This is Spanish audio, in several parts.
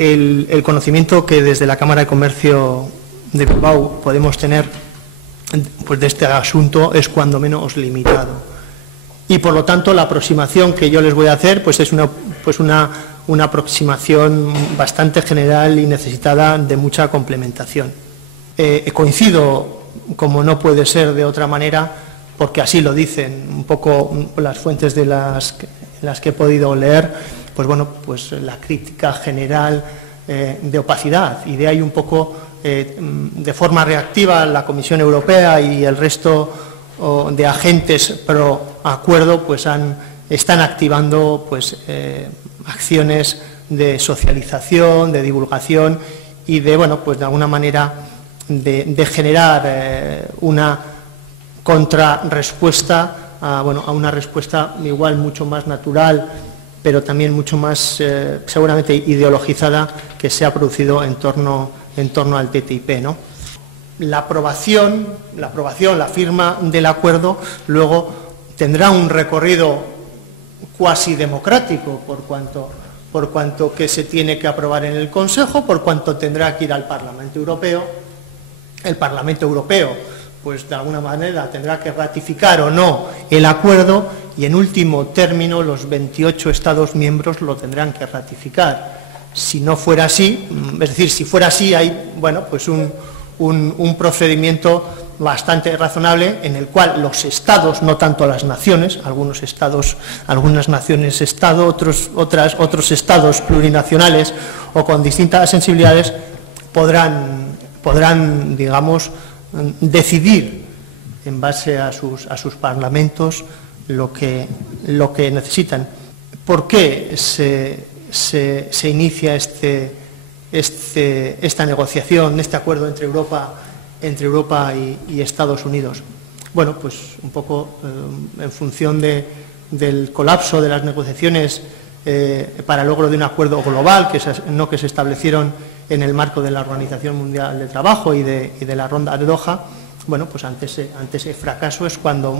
El conocimiento que desde la Cámara de Comercio de Bilbao podemos tener pues, de este asunto es cuando menos limitado. Y por lo tanto la aproximación que yo les voy a hacer pues, es una aproximación bastante general y necesitada de mucha complementación. Coincido, como no puede ser de otra manera, porque así lo dicen un poco las fuentes de las que he podido leer, pues bueno, pues la crítica general de opacidad, y de ahí un poco de forma reactiva la Comisión Europea y el resto de agentes pro acuerdo pues están activando pues acciones de socialización, de divulgación y de bueno pues de alguna manera de generar una contrarrespuesta a una respuesta igual mucho más natural, pero también mucho más seguramente ideologizada que se ha producido en torno al TTIP, ¿no? La firma del acuerdo luego tendrá un recorrido cuasi democrático por cuanto que se tiene que aprobar en el Consejo, por cuanto tendrá que ir al Parlamento Europeo. El Parlamento Europeo, pues de alguna manera tendrá que ratificar o no el acuerdo y en último término los 28 Estados miembros lo tendrán que ratificar. Si no fuera así, es decir, si fuera así hay bueno, pues un procedimiento bastante razonable en el cual los estados, no tanto las naciones, algunas naciones-estado, otros estados plurinacionales o con distintas sensibilidades podrán digamos, decidir en base a sus parlamentos lo que necesitan. ¿Por qué se inicia esta negociación, este acuerdo entre Europa y Estados Unidos? Bueno, pues un poco en función del colapso de las negociaciones para el logro de un acuerdo global que se establecieron en el marco de la Organización Mundial del Trabajo y de la Ronda de Doha. Bueno, pues ante ese fracaso es cuando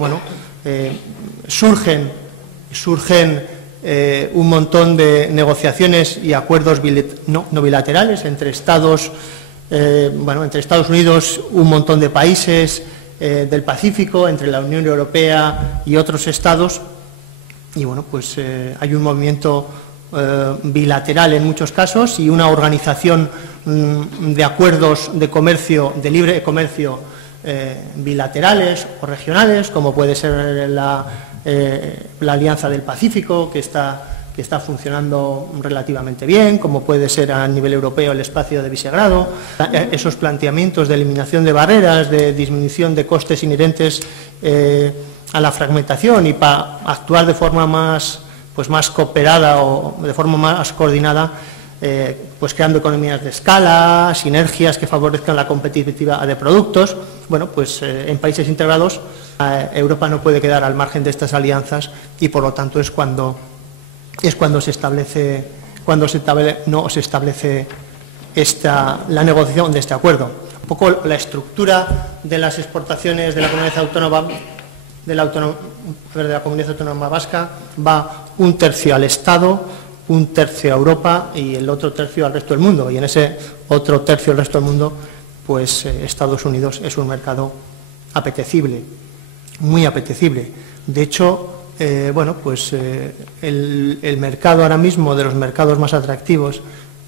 surgen un montón de negociaciones y acuerdos no bilaterales entre Estados Unidos, un montón de países del Pacífico, entre la Unión Europea y otros estados, y bueno, pues hay un movimiento bilateral en muchos casos y una organización de acuerdos de comercio, de libre comercio bilaterales o regionales, como puede ser la Alianza del Pacífico, que está funcionando relativamente bien, como puede ser a nivel europeo el espacio de Visegrado. Esos planteamientos de eliminación de barreras, de disminución de costes inherentes a la fragmentación y para actuar de forma más cooperada o de forma más coordinada, pues creando economías de escala, sinergias que favorezcan la competitividad de productos. Bueno, pues en países integrados Europa no puede quedar al margen de estas alianzas y por lo tanto es cuando se establece la negociación de este acuerdo. Un poco la estructura de las exportaciones de la comunidad autónoma de la Comunidad Autónoma Vasca va un tercio al Estado, un tercio a Europa y el otro tercio al resto del mundo. Y en ese otro tercio al resto del mundo, pues Estados Unidos es un mercado apetecible, muy apetecible. De hecho, el mercado ahora mismo, de los mercados más atractivos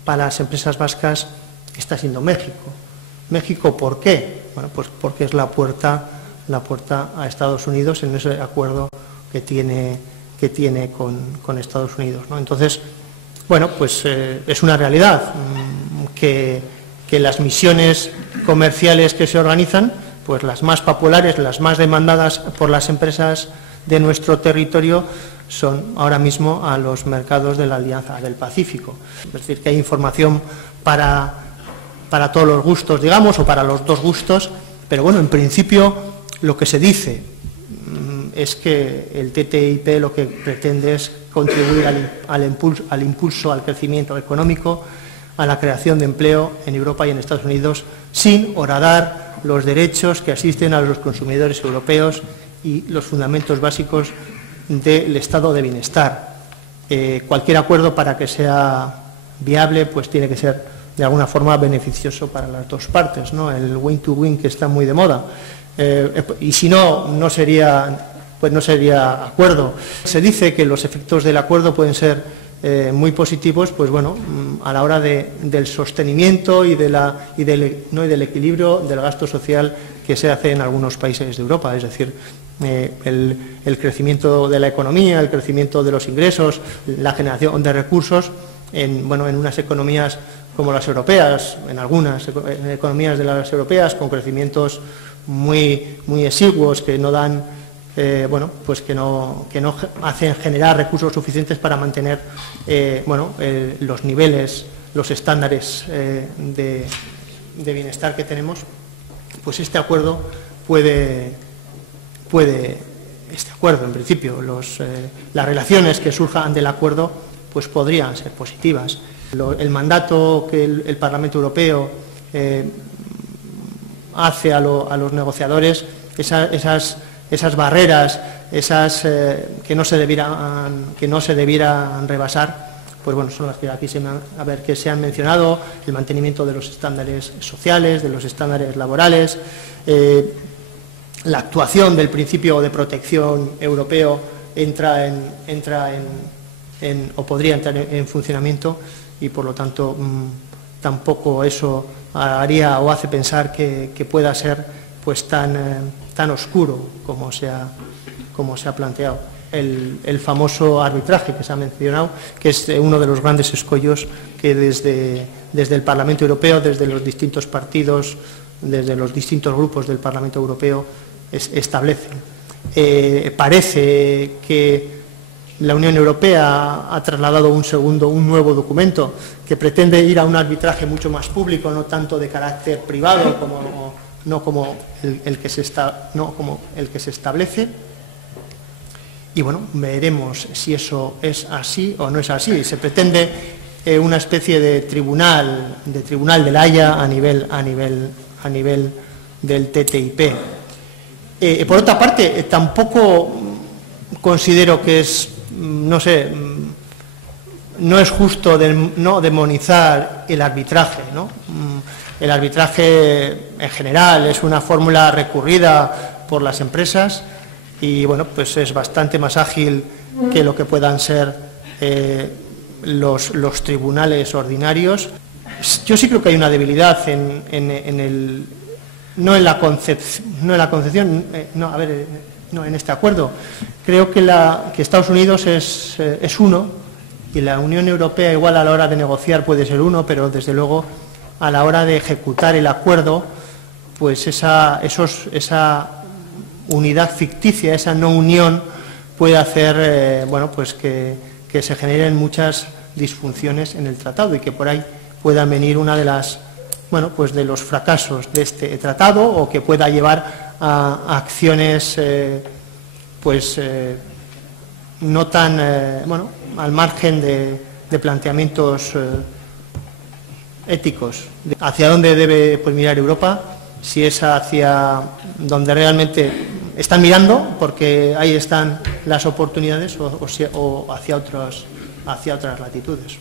para las empresas vascas, está siendo México. ¿México por qué? Bueno, pues porque es la puerta a Estados Unidos en ese acuerdo que tiene con Estados Unidos, ¿no? Entonces, bueno, pues es una realidad que las misiones comerciales que se organizan, pues las más populares, las más demandadas por las empresas de nuestro territorio, son ahora mismo a los mercados de la Alianza del Pacífico. Es decir, que hay información para todos los gustos, digamos, o para los dos gustos, pero bueno, en principio lo que se dice es que el TTIP lo que pretende es contribuir al impulso, al crecimiento económico, a la creación de empleo en Europa y en Estados Unidos, sin horadar los derechos que asisten a los consumidores europeos y los fundamentos básicos del estado de bienestar. Cualquier acuerdo, para que sea viable, pues tiene que ser de alguna forma beneficioso para las dos partes, ¿no? El win-to-win que está muy de moda. Y si no, no sería acuerdo. Se dice que los efectos del acuerdo pueden ser muy positivos, pues bueno, a la hora del sostenimiento y del equilibrio del gasto social que se hace en algunos países de Europa, es decir, el crecimiento de la economía, el crecimiento de los ingresos, la generación de recursos en unas economías como las europeas, en algunas economías de las europeas con crecimientos muy exiguos que no dan, pues que no hacen generar recursos suficientes para mantener los niveles, los estándares de bienestar que tenemos. Pues este acuerdo en principio, las relaciones que surjan del acuerdo pues podrían ser positivas. El mandato que el Parlamento Europeo hace a los negociadores, esas barreras, que no se debieran rebasar, pues bueno, son las que aquí se han mencionado: el mantenimiento de los estándares sociales, de los estándares laborales, la actuación del principio de protección europeo podría entrar en funcionamiento, y por lo tanto tampoco eso haría o hace pensar que pueda ser pues tan oscuro como se ha planteado. El famoso arbitraje que se ha mencionado, que es uno de los grandes escollos que desde el Parlamento Europeo, desde los distintos partidos, desde los distintos grupos del Parlamento Europeo establecen. Parece que la Unión Europea ha trasladado un nuevo documento que pretende ir a un arbitraje mucho más público, no tanto de carácter privado como el que se establece. Y bueno, veremos si eso es así o no es así. Se pretende una especie de tribunal de la Haya a nivel del TTIP. Por otra parte, tampoco considero que no es justo no demonizar el arbitraje, ¿no? El arbitraje en general es una fórmula recurrida por las empresas y bueno, pues es bastante más ágil que lo que puedan ser los tribunales ordinarios. Yo sí creo que hay una debilidad en este acuerdo. Creo que Estados Unidos es uno, y la Unión Europea igual a la hora de negociar puede ser uno, pero desde luego a la hora de ejecutar el acuerdo, pues esa unidad ficticia, esa no unión, puede hacer pues que se generen muchas disfunciones en el tratado, y que por ahí pueda venir una de de los fracasos de este tratado, o que pueda llevar a acciones no tan al margen de planteamientos éticos. ¿Hacia dónde debe mirar Europa? Si es hacia donde realmente están mirando, porque ahí están las oportunidades, o hacia otras latitudes.